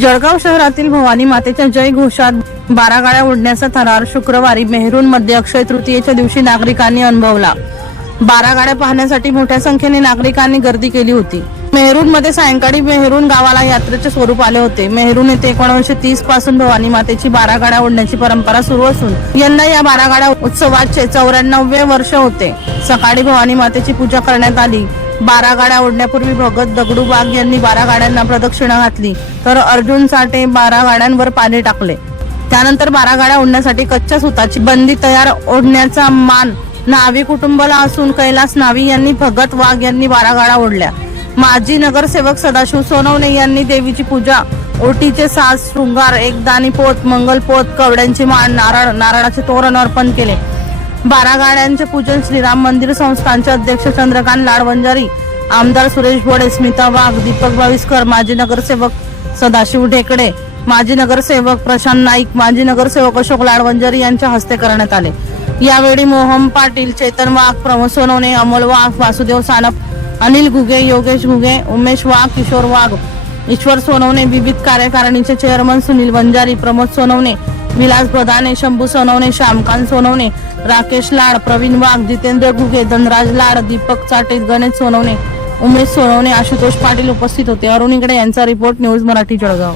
जळगाव शहरातील भवानी मातेच्या जय घोषात बारा गाड्या उडण्याचा थरार शुक्रवारी मेहरून मध्ये अक्षय तृतीयेच्या दिवशी नागरिकांनी अनुभवला. बारा गाड्या पाहण्यासाठी मोठ्या संख्येने नागरिकांनी गर्दी केली होती. मेहरून मध्ये सायंकाळी मेहरून गावाला यात्रेचे स्वरूप आले होते. मेहरून येथे एकोणीसशे तीसपासून भवानी मातेची बारा गाड्या ओढण्याची परंपरा सुरू असून यंदा या बारा गाड्या उत्सवाचे चौऱ्याण्णवे वर्ष होते. सकाळी भवानी मातेची पूजा करण्यात आली. बारा गाड्या ओढण्यापूर्वी भगत दगडू बाग यांनी बारा गाड्यांना प्रदक्षिणा घातली. तर अर्जुन साठे बारा गाड्यांवर पाणी टाकले. त्यानंतर बारा गाड्या ओढण्यासाठी कच्च्या सुताची बंदी तयार ओढण्याचा मान नावी कुटुंबाला असून कैलास नावी यांनी भगत वाघ यांनी बारा गाड्या ओढल्या. माजी नगरसेवक सदाशिव सोनवणे यांनी देवीची पूजा ओटीचे साज शृंगार एकदानी पोत मंगल पोत कवड्यांची माळ नारळ नारळाचे तोरण अर्पण केले. बारा गाड्यांचे पूजन श्रीराम मंदिर संस्थानचे अध्यक्ष चंद्रकांत लाडवंजारी आमदार सुरेश भोडे स्मिता वाघ दीपक बाविस्कर माजी नगरसेवक सदाशिव ढेकडे माजी नगरसेवक प्रशांत नाईक माजी नगरसेवक अशोक लाडवंजारी यांच्या हस्ते करण्यात आले. यावेळी मोहन पाटील चेतन वाघ प्रमोद सोनवणे अमोल वाघ वासुदेव सानप अनिल घुगे योगेश घुगे उमेश वाघ किशोर वाघ ईश्वर सोनवणे विविध कार्यकारिणीचे चेअरमन सुनील वंजारी प्रमोद सोनवणे विलास प्रधाने शंभू सोनवणे श्यामकांत सोनवणे राकेश लाड प्रवीण वाघ जितेंद्र घुगे धनराज लाड दीपक चाटे गणेश सोनवणे उमेश सोनवणे आशुतोष पाटील उपस्थित होते. अरुण इंगडे यांचा रिपोर्ट न्यूज मराठी जळगाव.